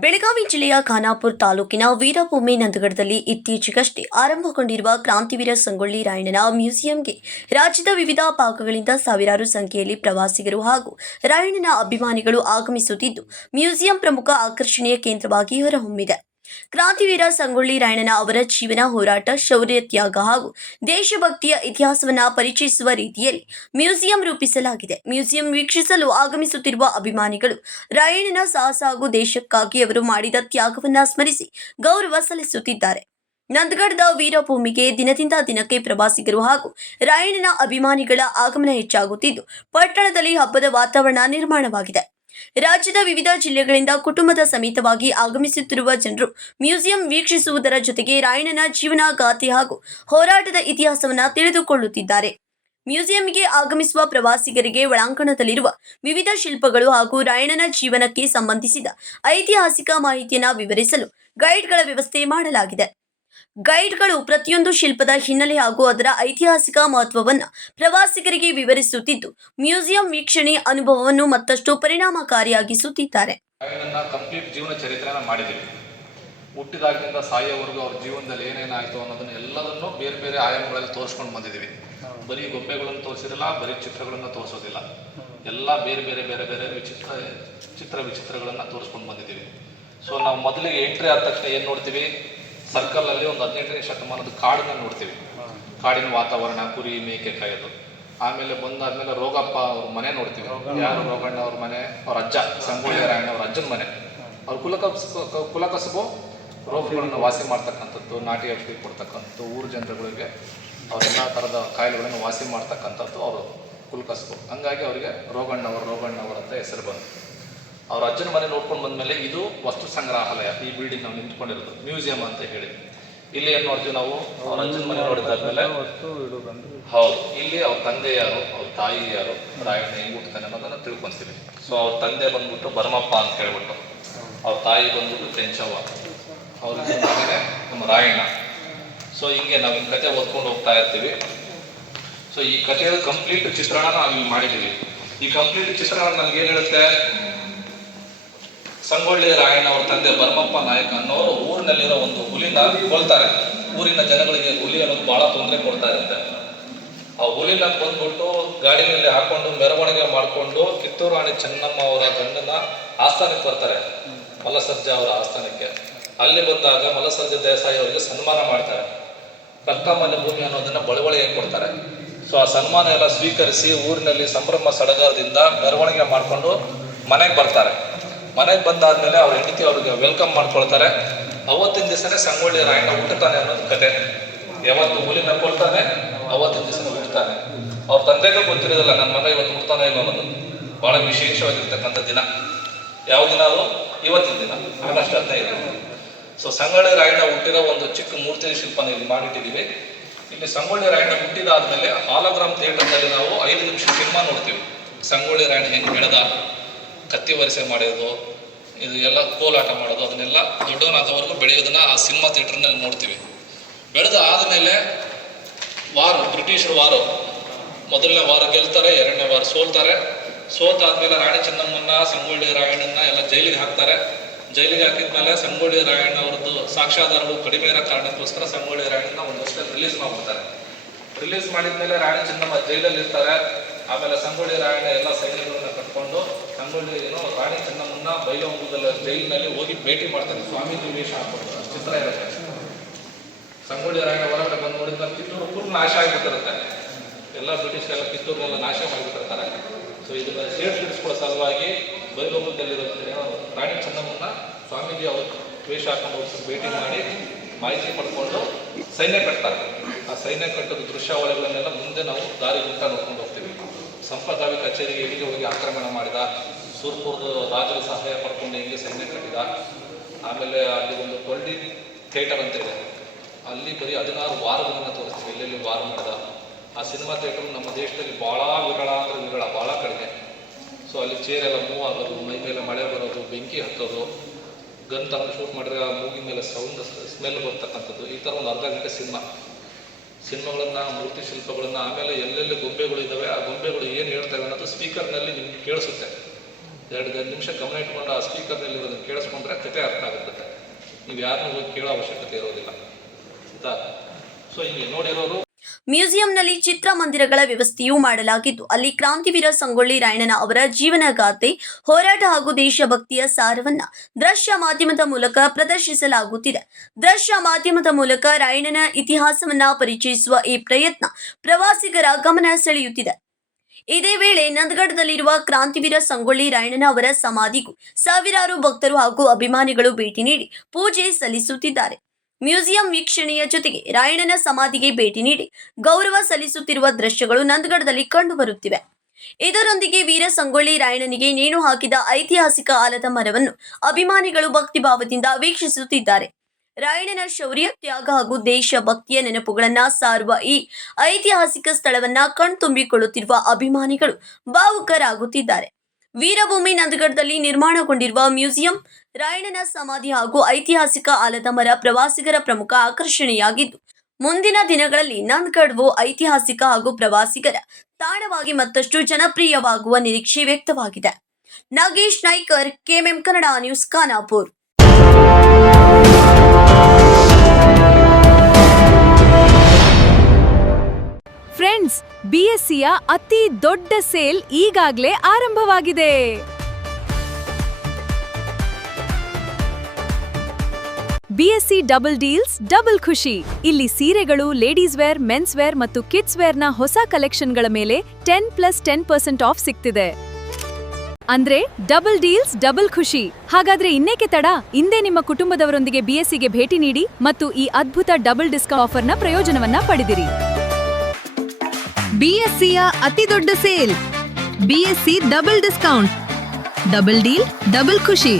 ಬೆಳಗಾವಿ ಜಿಲ್ಲೆಯ ಖಾನಾಪುರ ತಾಲೂಕಿನ ವೀರಭೂಮಿ ನಂದಗಡದಲ್ಲಿ ಇತ್ತೀಚೆಗಷ್ಟೇ ಆರಂಭಗೊಂಡಿರುವ ಕ್ರಾಂತಿವೀರ ಸಂಗೊಳ್ಳಿ ರಾಯಣ್ಣನ ಮ್ಯೂಸಿಯಂಗೆ ರಾಜ್ಯದ ವಿವಿಧ ಭಾಗಗಳಿಂದ ಸಾವಿರಾರು ಸಂಖ್ಯೆಯಲ್ಲಿ ಪ್ರವಾಸಿಗರು ಹಾಗೂ ರಾಯಣ್ಣನ ಅಭಿಮಾನಿಗಳು ಆಗಮಿಸುತ್ತಿದ್ದು ಮ್ಯೂಸಿಯಂ ಪ್ರಮುಖ ಆಕರ್ಷಣೆಯ ಕೇಂದ್ರವಾಗಿ ಹೊರಹೊಮ್ಮಿದೆ. ಕ್ರಾಂತಿವೀರ ಸಂಗೊಳ್ಳಿ ರಾಯಣ್ಣನ ಅವರ ಜೀವನ, ಹೋರಾಟ, ಶೌರ್ಯ, ತ್ಯಾಗ ಹಾಗೂ ದೇಶಭಕ್ತಿಯ ಇತಿಹಾಸವನ್ನು ಪರಿಚಯಿಸುವ ರೀತಿಯಲ್ಲಿ ಮ್ಯೂಸಿಯಂ ರೂಪಿಸಲಾಗಿದೆ. ಮ್ಯೂಸಿಯಂ ವೀಕ್ಷಿಸಲು ಆಗಮಿಸುತ್ತಿರುವ ಅಭಿಮಾನಿಗಳು ರಾಯಣ್ಣನ ಸಾಹಸ ಹಾಗೂ ದೇಶಕ್ಕಾಗಿ ಅವರು ಮಾಡಿದ ತ್ಯಾಗವನ್ನು ಸ್ಮರಿಸಿ ಗೌರವ ಸಲ್ಲಿಸುತ್ತಿದ್ದಾರೆ. ನಂದಗಡದ ವೀರಭೂಮಿಗೆ ದಿನದಿಂದ ದಿನಕ್ಕೆ ಪ್ರವಾಸಿಗರು ಹಾಗೂ ರಾಯಣ್ಣನ ಅಭಿಮಾನಿಗಳ ಆಗಮನ ಹೆಚ್ಚಾಗುತ್ತಿದ್ದು ಪಟ್ಟಣದಲ್ಲಿ ಹಬ್ಬದ ವಾತಾವರಣ ನಿರ್ಮಾಣವಾಗಿದೆ. ರಾಜ್ಯದ ವಿವಿಧ ಜಿಲ್ಲೆಗಳಿಂದ ಕುಟುಂಬದ ಸಮೇತವಾಗಿ ಆಗಮಿಸುತ್ತಿರುವ ಜನರು ಮ್ಯೂಸಿಯಂ ವೀಕ್ಷಿಸುವುದರ ಜೊತೆಗೆ ರಾಯಣ್ಣನ ಜೀವನ ಗಾಥೆ ಹಾಗೂ ಹೋರಾಟದ ಇತಿಹಾಸವನ್ನು ತಿಳಿದುಕೊಳ್ಳುತ್ತಿದ್ದಾರೆ. ಮ್ಯೂಸಿಯಂಗೆ ಆಗಮಿಸುವ ಪ್ರವಾಸಿಗರಿಗೆ ಒಳಾಂಗಣದಲ್ಲಿರುವ ವಿವಿಧ ಶಿಲ್ಪಗಳು ಹಾಗೂ ರಾಯಣ್ಣನ ಜೀವನಕ್ಕೆ ಸಂಬಂಧಿಸಿದ ಐತಿಹಾಸಿಕ ಮಾಹಿತಿಯನ್ನು ವಿವರಿಸಲು ಗೈಡ್ಗಳ ವ್ಯವಸ್ಥೆ ಮಾಡಲಾಗಿದೆ. ಗೈಡ್ಗಳು ಪ್ರತಿಯೊಂದು ಶಿಲ್ಪದ ಹಿನ್ನೆಲೆ ಹಾಗೂ ಅದರ ಐತಿಹಾಸಿಕ ಮಹತ್ವವನ್ನು ಪ್ರವಾಸಿಗರಿಗೆ ವಿವರಿಸುತ್ತಿದ್ದು ಮ್ಯೂಸಿಯಂ ವೀಕ್ಷಣೆ ಅನುಭವವನ್ನು ಮತ್ತಷ್ಟು ಪರಿಣಾಮಕಾರಿಯಾಗಿಸುತ್ತಿದ್ದಾರೆ. ಕಂಪ್ಲೀಟ್ ಜೀವನ ಚರಿತ್ರೆನ ಮಾಡಿದ್ದೀವಿ. ಹುಟ್ಟಿದಾಗಿನಿಂದ ಸಾಯೋವರೆಗೂ ಅವ್ರ ಜೀವನದಲ್ಲಿ ಏನೇನಾಯಿತು ಅನ್ನೋದನ್ನ ಎಲ್ಲದನ್ನು ಬೇರೆ ಬೇರೆ ಆಯಾಮಗಳಲ್ಲಿ ತೋರಿಸ್ಕೊಂಡು ಬಂದಿದ್ದೀವಿ. ಬರೀ ಗೊಂಬೆಗಳನ್ನು ತೋರಿಸಿರಲ್ಲ, ಬರೀ ಚಿತ್ರಗಳನ್ನು ತೋರಿಸೋದಿಲ್ಲ, ಎಲ್ಲ ಬೇರೆ ಬೇರೆ ಬೇರೆ ಬೇರೆ ವಿಚಿತ್ರಗಳನ್ನು ತೋರಿಸ್ಕೊಂಡು ಬಂದಿದ್ದೀವಿ. ಸೊ ನಾವು ಮೊದಲಿಗೆ ಎಂಟ್ರಿ ಆದ ತಕ್ಷಣ ಏನು ನೋಡ್ತೀವಿ, ಸರ್ಕಲಲ್ಲಿ ಒಂದು 18ನೇ ಶತಮಾನದ ಕಾಡನ್ನ ನೋಡ್ತೀವಿ. ಕಾಡಿನ ವಾತಾವರಣ, ಕುರಿ ಮೇಕೆ ಕಾಯೋದು. ಆಮೇಲೆ ಬಂದಾದ್ಮೇಲೆ ರೋಗಪ್ಪ ಅವ್ರ ಮನೆ ನೋಡ್ತೀವಿ. ಯಾರು ರೋಗಣ್ಣ ಅವ್ರ ಮನೆ, ಅವ್ರ ಅಜ್ಜ ಸಂಗೊಳ್ಳಿ ರಾಯಣ್ಣ ಅವ್ರ ಅಜ್ಜನ ಮನೆ. ಅವ್ರ ಕುಲಕಸಬು ರೋಗಗಳನ್ನು ವಾಸಿ ಮಾಡ್ತಕ್ಕಂಥದ್ದು, ನಾಟಿ ಔಷಧಿ ಕೊಡ್ತಕ್ಕಂಥದ್ದು, ಊರು ಜನರುಗಳಿಗೆ ಅವರೆಲ್ಲ ಥರದ ಕಾಯಿಲೆಗಳನ್ನು ವಾಸಿ ಮಾಡ್ತಕ್ಕಂಥದ್ದು ಅವರು ಕುಲಕಸಬು. ಹಂಗಾಗಿ ಅವರಿಗೆ ರೋಗಣ್ಣವರು ಅಂತ ಹೆಸರು ಬಂತು. ಅವ್ರ ಅಜ್ಜನ ಮನೆ ನೋಡ್ಕೊಂಡು ಬಂದಮೇಲೆ ಇದು ವಸ್ತು ಸಂಗ್ರಹಾಲಯ, ಈ ಬಿಲ್ಡಿಂಗ್ ನಾವು ನಿಂತ್ಕೊಂಡಿರೋದು ಮ್ಯೂಸಿಯಂ ಅಂತ ಹೇಳಿ. ಇಲ್ಲಿ ಏನು ನೋಡ್ತೀವಿ ನಾವು, ಅವ್ರ ಅಜ್ಜನ ಮನೆ ನೋಡಿದಾದ್ಮೇಲೆ ಹೌದು, ಇಲ್ಲಿ ಅವ್ರ ತಂದೆ ಯಾರು, ಅವ್ರ ತಾಯಿ ಯಾರು, ರಾಯಣ್ಣ ಹೆಂಗ್ ಹುಡ್ತಾನೆ ಅನ್ನೋದನ್ನ ತಿಳ್ಕೊಂತೀವಿ. ಸೊ ಅವ್ರ ತಂದೆ ಬಂದ್ಬಿಟ್ಟು ಭರಮಪ್ಪ ಅಂತ ಹೇಳ್ಬಿಟ್ಟು, ಅವ್ರ ತಾಯಿ ಬಂದ್ಬಿಟ್ಟು ಕೆಂಚವ್ವ, ಅವ್ರ ಮಗನೇ ನಮ್ಮ ರಾಯಣ್ಣ. ಸೊ ಹಿಂಗೆ ನಾವು ಈ ಕತೆ ಓದ್ಕೊಂಡು ಹೋಗ್ತಾ ಇರ್ತೀವಿ. ಸೊ ಈ ಕಥೆಯ ಕಂಪ್ಲೀಟ್ ಚಿತ್ರಣ ನಾವು ಇಲ್ಲಿ ಮಾಡಿದ್ದೀವಿ. ಈ ಕಂಪ್ಲೀಟ್ ಚಿತ್ರಣ ನಮ್ಗೆ ಏನ್ ಹೇಳುತ್ತೆ, ಸಂಗೊಳ್ಳಿ ರಾಯಣ್ಣ ಅವ್ರ ತಂದೆ ಭರಮಪ್ಪ ನಾಯಕ ಅನ್ನೋರು ಊರಿನಲ್ಲಿರೋ ಒಂದು ಹುಲಿನ ಕೊಲ್ತಾರೆ. ಊರಿನ ಜನಗಳಿಗೆ ಹುಲಿ ಅನ್ನೋದು ಬಹಳ ತೊಂದರೆ ಕೊಡ್ತಾ ಇರುತ್ತೆ. ಆ ಹುಲಿನ ಬಂದ್ಬಿಟ್ಟು ಗಾಡಿನಲ್ಲಿ ಹಾಕೊಂಡು ಮೆರವಣಿಗೆ ಮಾಡಿಕೊಂಡು ಕಿತ್ತೂರು ರಾಣಿ ಚೆನ್ನಮ್ಮ ಅವರ ಗಂಡನ ಆಸ್ಥಾನಕ್ಕೆ ಬರ್ತಾರೆ, ಮಲ್ಲಸರ್ಜಾ ಅವರ ಆಸ್ಥಾನಕ್ಕೆ. ಅಲ್ಲಿ ಬಂದಾಗ ಮಲ್ಲಸರ್ಜಾ ದೇಸಾಯಿ ಅವರಿಗೆ ಸನ್ಮಾನ ಮಾಡ್ತಾರೆ. ಕಕ್ಕಮ್ಮನ ಭೂಮಿ ಅನ್ನೋದನ್ನ ಬಳುವಳಿಗೆ ಕೊಡ್ತಾರೆ. ಸೊ ಆ ಸನ್ಮಾನ ಎಲ್ಲ ಸ್ವೀಕರಿಸಿ ಊರಿನಲ್ಲಿ ಸಂಭ್ರಮ ಸಡಗರದಿಂದ ಮೆರವಣಿಗೆ ಮಾಡಿಕೊಂಡು ಮನೆಗೆ ಬರ್ತಾರೆ. ಮನೆಗೆ ಬಂದಾದ್ಮೇಲೆ ಅವ್ರ ಹೆಂಡತಿ ಅವ್ರಿಗೆ ವೆಲ್ಕಮ್ ಮಾಡ್ಕೊಳ್ತಾರೆ. ಅವತ್ತಿನ ದಿವಸನೇ ಸಂಗೊಳ್ಳಿ ರಾಯಣ್ಣ ಹುಟ್ಟುತ್ತಾನೆ ಅನ್ನೋದು ಕತೆ. ಯಾವತ್ತು ಹುಲಿನ ಕೊಳ್ತಾನೆ ಅವತ್ತಿನ ದಿವಸನೇ ಹುಟ್ಟುತ್ತಾನೆ. ಅವ್ರ ತಂದೆಗೂ ಗೊತ್ತಿರೋದಿಲ್ಲ ನನ್ನ ಮಗ ಇವತ್ತು ಹುಡ್ತಾನೆ ಇಲ್ಲ ಅನ್ನೋದು. ಬಹಳ ವಿಶೇಷವಾಗಿರ್ತಕ್ಕಂಥ ದಿನ. ಯಾವ ದಿನ ಅದು? ಇವತ್ತಿನ ದಿನ, ಆಗಸ್ಟ್ 15. ಸೊ ಸಂಗೊಳ್ಳಿ ರಾಯಣ್ಣ ಹುಟ್ಟಿರೋ ಒಂದು ಚಿಕ್ಕ ಮೂರ್ತಿ ಶಿಲ್ಪನ ಇಲ್ಲಿ ಮಾಡಿಟ್ಟಿದ್ದೀವಿ. ಇಲ್ಲಿ ಸಂಗೊಳ್ಳಿ ರಾಯಣ್ಣ ಹುಟ್ಟಿದಾದ್ಮೇಲೆ ಹಾಲೋಗ್ರಾಮ್ ಥಿಯೇಟರ್ನಲ್ಲಿ ನಾವು 5 ನಿಮಿಷ ಸಿನಿಮಾ ನೋಡ್ತೀವಿ. ಸಂಗೊಳ್ಳಿ ರಾಯಣ್ಣ ಹೆಂಗೆ ಬೆಳೆದ, ಕತ್ತಿ ವರಿಸೆ ಮಾಡೋದು, ಇದು ಎಲ್ಲ ಕೋಲಾಟ ಮಾಡೋದು, ಅದನ್ನೆಲ್ಲ ದೊಡ್ಡವನಾದವರೆಗೂ ಬೆಳೆಯೋದನ್ನ ಆ ಸಿನಿಮಾ ಥಿಯೇಟರ್ನಲ್ಲಿ ನೋಡ್ತೀವಿ. ಬೆಳೆದ ಆದಮೇಲೆ ಬ್ರಿಟಿಷರು ಮೊದಲನೇ ವಾರ ಗೆಲ್ತಾರೆ, 2ನೇ ವಾರ ಸೋಲ್ತಾರೆ. ಸೋತಾದ್ಮೇಲೆ ರಾಣಿ ಚೆನ್ನಮ್ಮನ್ನ, ಸಂಗೊಳ್ಳಿ ರಾಯಣ್ಣನ ಎಲ್ಲ ಜೈಲಿಗೆ ಹಾಕ್ತಾರೆ. ಜೈಲಿಗೆ ಹಾಕಿದ್ಮೇಲೆ ಸಂಗೊಳ್ಳಿ ರಾಯಣ್ಣ ಅವ್ರದ್ದು ಸಾಕ್ಷ್ಯಾಧಾರಗಳು ಕಡಿಮೆ ಇರೋ ಕಾರಣಕ್ಕೋಸ್ಕರ ಸಂಗೊಳ್ಳಿ ರಾಯಣ್ಣನ ಒಂದು ವರ್ಷದಲ್ಲಿ ರಿಲೀಸ್ ಮಾಡ್ಬಿಡ್ತಾರೆ. ರಿಲೀಸ್ ಮಾಡಿದ್ಮೇಲೆ ರಾಣಿ ಚೆನ್ನಮ್ಮ ಜೈಲಲ್ಲಿ ಇರ್ತಾರೆ. ಆಮೇಲೆ ಸಂಗೊಳ್ಳಿ ರಾಯಣ್ಣ ಎಲ್ಲ ಸೈನ್ಯಗಳನ್ನ ಕಟ್ಕೊಂಡು ರಾಣಿ ಚೆನ್ನಮ್ಮನ್ನ ಬೈಲಹೊಂಗಲದ ಜೈಲಿನಲ್ಲಿ ಹೋಗಿ ಭೇಟಿ ಮಾಡ್ತಾರೆ. ಸ್ವಾಮೀಜಿ ವೇಷ ಹಾಕ್ಬಿಡ್ತಾರೆ, ಚಿತ್ರ ಇರುತ್ತೆ. ಸಂಗೊಳ್ಳಿ ರಾಯಣ್ಣ ಹೊರಗಡೆ ಬಂದು ನೋಡಿದ್ಮೇಲೆ ಕಿತ್ತೂರು ಫುಲ್ ನಾಶ ಆಗಿಬಿಟ್ಟಿರುತ್ತೆ. ಎಲ್ಲ ಬ್ರಿಟಿಷರೆಲ್ಲ ಕಿತ್ತೂರನ್ನೆಲ್ಲ ನಾಶ ಮಾಡಿಬಿಟ್ಟಿರ್ತಾರೆ. ಸೊ ಇದನ್ನ ಸೇರ್ಪಡಿಸ್ಕೊಳ್ಳೋ ಸಲುವಾಗಿ ಬೈಲಹೊಂಗಲದಲ್ಲಿರೋ ರಾಣಿ ಚೆನ್ನಮ್ಮನ್ನ ಸ್ವಾಮೀಜಿ ಅವರು ವೇಷ ಹಾಕೊಂಡು ಹೋಗಿ ಭೇಟಿ ಮಾಡಿ ಮಾಹಿತಿ ಪಡ್ಕೊಂಡು ಸೈನ್ಯ ಕಟ್ತಾರೆ. ಆ ಸೈನ್ಯ ಕಟ್ಟದ ದೃಶ್ಯಾವಳಿಗಳನ್ನೆಲ್ಲ ಮುಂದೆ ನಾವು ದಾರಿ ಗುಂಟ ನೋಡ್ಕೊಂಡು ಹೋಗ್ತೀವಿ. ಸಂಪದಾವಿ ಕಚೇರಿಗೆ ಹೇಗೆ ಹೋಗಿ ಆಕ್ರಮಣ ಮಾಡಿದ, ಸೂರ್ಪುರದ ರಾಜರ ಸಹಾಯ ಪಡ್ಕೊಂಡು ಹೇಗೆ ಸೈನ್ಯ ಕಟ್ಟಿದ. ಆಮೇಲೆ ಅಲ್ಲಿ ಒಂದು 20 ಥಿಯೇಟರ್ ಅಂತ ಇದೆ, ಅಲ್ಲಿ ಬರೀ 16 ವಾರಗಳನ್ನು ತೋರಿಸ್ತೀವಿ, ಎಲ್ಲೆಲ್ಲಿ ವಾರ ಮಾಡಿದ. ಆ ಸಿನಿಮಾ ಥಿಯೇಟರ್ ನಮ್ಮ ದೇಶದಲ್ಲಿ ಭಾಳ ವಿರಳ, ಭಾಳ ಕಡಿಮೆ. ಸೊ ಅಲ್ಲಿ ಚೇರೆಲ್ಲ ಮೂವ್ ಆಗೋದು, ಮೈ ಮೇಲೆ ಮಳೆ ಬರೋದು, ಬೆಂಕಿ ಹತ್ತೋದು, ಗನ್ ತಗೊಂಡು ಶೂಟ್ ಮಾಡಿದ್ರೆ ಮೂಗಿನ ಮೇಲೆ ಸ್ಮೆಲ್ ಬರ್ತಕ್ಕಂಥದ್ದು, ಈ ಥರ ಒಂದು ಅರ್ಧ ಗಂಟೆ ಸಿನಿಮಾಗಳನ್ನ, ಮೂರ್ತಿ ಶಿಲ್ಪಗಳನ್ನ, ಆಮೇಲೆ ಎಲ್ಲೆಲ್ಲಿ ಗೊಂಬೆಗಳು ಇದ್ದಾವೆ ಆ ಗೊಂಬೆಗಳು ಏನು ಹೇಳ್ತವೆ ಅನ್ನೋದು ಸ್ಪೀಕರ್ನಲ್ಲಿ ನಿಮ್ಗೆ ಕೇಳಿಸುತ್ತೆ. 2 ನಿಮಿಷ ಗಮನ ಇಟ್ಕೊಂಡು ಆ ಸ್ಪೀಕರ್ನಲ್ಲಿರೋದನ್ನು ಕೇಳಿಸ್ಕೊಂಡ್ರೆ ಕತೆ ಅರ್ಥ ಆಗುತ್ತೆ. ನೀವು ಯಾರನ್ನೂ ಹೋಗಿ ಕೇಳೋ ಅವಶ್ಯಕತೆ ಇರೋದಿಲ್ಲ ಆಯ್ತಾ. ಸೊ ಹಿಂಗೆ ನೋಡಿರೋರು ಮ್ಯೂಸಿಯಂನಲ್ಲಿ ಚಿತ್ರಮಂದಿರಗಳ ವ್ಯವಸ್ಥೆಯೂ ಮಾಡಲಾಗಿದ್ದು ಅಲ್ಲಿ ಕ್ರಾಂತಿವೀರ ಸಂಗೊಳ್ಳಿ ರಾಯಣ್ಣನ ಅವರ ಜೀವನಗಾಥೆ, ಹೋರಾಟ ಹಾಗೂ ದೇಶಭಕ್ತಿಯ ಸಾರವನ್ನ ದೃಶ್ಯ ಮಾಧ್ಯಮದ ಮೂಲಕ ಪ್ರದರ್ಶಿಸಲಾಗುತ್ತಿದೆ. ದೃಶ್ಯ ಮಾಧ್ಯಮದ ಮೂಲಕ ರಾಯಣ್ಣನ ಇತಿಹಾಸವನ್ನ ಪರಿಚಯಿಸುವ ಈ ಪ್ರಯತ್ನ ಪ್ರವಾಸಿಗರ ಗಮನ ಸೆಳೆಯುತ್ತಿದೆ. ಇದೇ ವೇಳೆ ನಂದಗಡದಲ್ಲಿರುವ ಕ್ರಾಂತಿವೀರ ಸಂಗೊಳ್ಳಿ ರಾಯಣ್ಣನ ಅವರ ಸಮಾಧಿಗೂ ಸಾವಿರಾರು ಭಕ್ತರು ಹಾಗೂ ಅಭಿಮಾನಿಗಳು ಭೇಟಿ ನೀಡಿ ಪೂಜೆ ಸಲ್ಲಿಸುತ್ತಿದ್ದಾರೆ. ಮ್ಯೂಸಿಯಂ ವೀಕ್ಷಣೆಯ ಜೊತೆಗೆ ರಾಯಣ್ಣನ ಸಮಾಧಿಗೆ ಭೇಟಿ ನೀಡಿ ಗೌರವ ಸಲ್ಲಿಸುತ್ತಿರುವ ದೃಶ್ಯಗಳು ನಂದಗಡದಲ್ಲಿ ಕಂಡುಬರುತ್ತಿವೆ. ಇದರೊಂದಿಗೆ ವೀರ ಸಂಗೊಳ್ಳಿ ರಾಯಣ್ಣನಿಗೆ ನೇಣು ಹಾಕಿದ ಐತಿಹಾಸಿಕ ಆಲದ ಮರವನ್ನು ಅಭಿಮಾನಿಗಳು ಭಕ್ತಿಭಾವದಿಂದ ವೀಕ್ಷಿಸುತ್ತಿದ್ದಾರೆ. ರಾಯಣ್ಣನ ಶೌರ್ಯ, ತ್ಯಾಗ ಹಾಗೂ ದೇಶಭಕ್ತಿಯ ನೆನಪುಗಳನ್ನ ಸಾರುವ ಈ ಐತಿಹಾಸಿಕ ಸ್ಥಳವನ್ನ ಕಣ್ತುಂಬಿಕೊಳ್ಳುತ್ತಿರುವ ಅಭಿಮಾನಿಗಳು ಭಾವುಕರಾಗುತ್ತಿದ್ದಾರೆ. ವೀರಭೂಮಿ ನಂದಗಡದಲ್ಲಿ ನಿರ್ಮಾಣಗೊಂಡಿರುವ ಮ್ಯೂಸಿಯಂ ರಾಯಣ್ಣನ ಸಮಾಧಿ ಹಾಗೂ ಐತಿಹಾಸಿಕ ಆಲದ ಮರ ಪ್ರವಾಸಿಗರ ಪ್ರಮುಖ ಆಕರ್ಷಣೆಯಾಗಿದ್ದು ಮುಂದಿನ ದಿನಗಳಲ್ಲಿ ನಂದಗಡವು ಐತಿಹಾಸಿಕ ಹಾಗೂ ಪ್ರವಾಸಿಗರ ತಾಣವಾಗಿ ಮತ್ತಷ್ಟು ಜನಪ್ರಿಯವಾಗುವ ನಿರೀಕ್ಷೆ ವ್ಯಕ್ತವಾಗಿದೆ. Nagesh Naikar, KMM Kannada news, Khanapur. Friends, ಬಿಎಸ್ಸಿಯ ಅತಿ ದೊಡ್ಡ ಸೇಲ್ ಈಗಾಗಲೇ ಆರಂಭವಾಗಿದೆ. ಬಿಎಸ್ಸಿ ಡಬಲ್ ಡೀಲ್ಸ್ ಡಬಲ್ ಖುಷಿ. ಇಲ್ಲಿ ಸೀರೆಗಳು, ಲೇಡೀಸ್ ವೇರ್, ಮೆನ್ಸ್ ವೇರ್ ಮತ್ತು ಕಿಡ್ಸ್ ವೇರ್ನ ಹೊಸ ಕಲೆಕ್ಷನ್ಗಳ ಮೇಲೆ 10+10% ಆಫ್ ಸಿಗ್ತಿದೆ. ಅಂದ್ರೆ ಡಬಲ್ ಡೀಲ್ಸ್ ಡಬಲ್ ಖುಷಿ. ಹಾಗಾದ್ರೆ ಇನ್ನೇಕೆ ತಡ? ಇಂದೇ ನಿಮ್ಮ ಕುಟುಂಬದವರೊಂದಿಗೆ ಬಿಎಸ್ಸಿಗೆ ಭೇಟಿ ನೀಡಿ ಮತ್ತು ಈ ಅದ್ಭುತ ಡಬಲ್ ಡಿಸ್ಕೌಂಟ್ ಆಫರ್ನ ಪ್ರಯೋಜನವನ್ನ ಪಡೆದಿರಿ. ಬಿಎಸ್ಸಿಯ ಅತಿ ದೊಡ್ಡ sale, BSc double discount, double deal double ಖುಷಿ.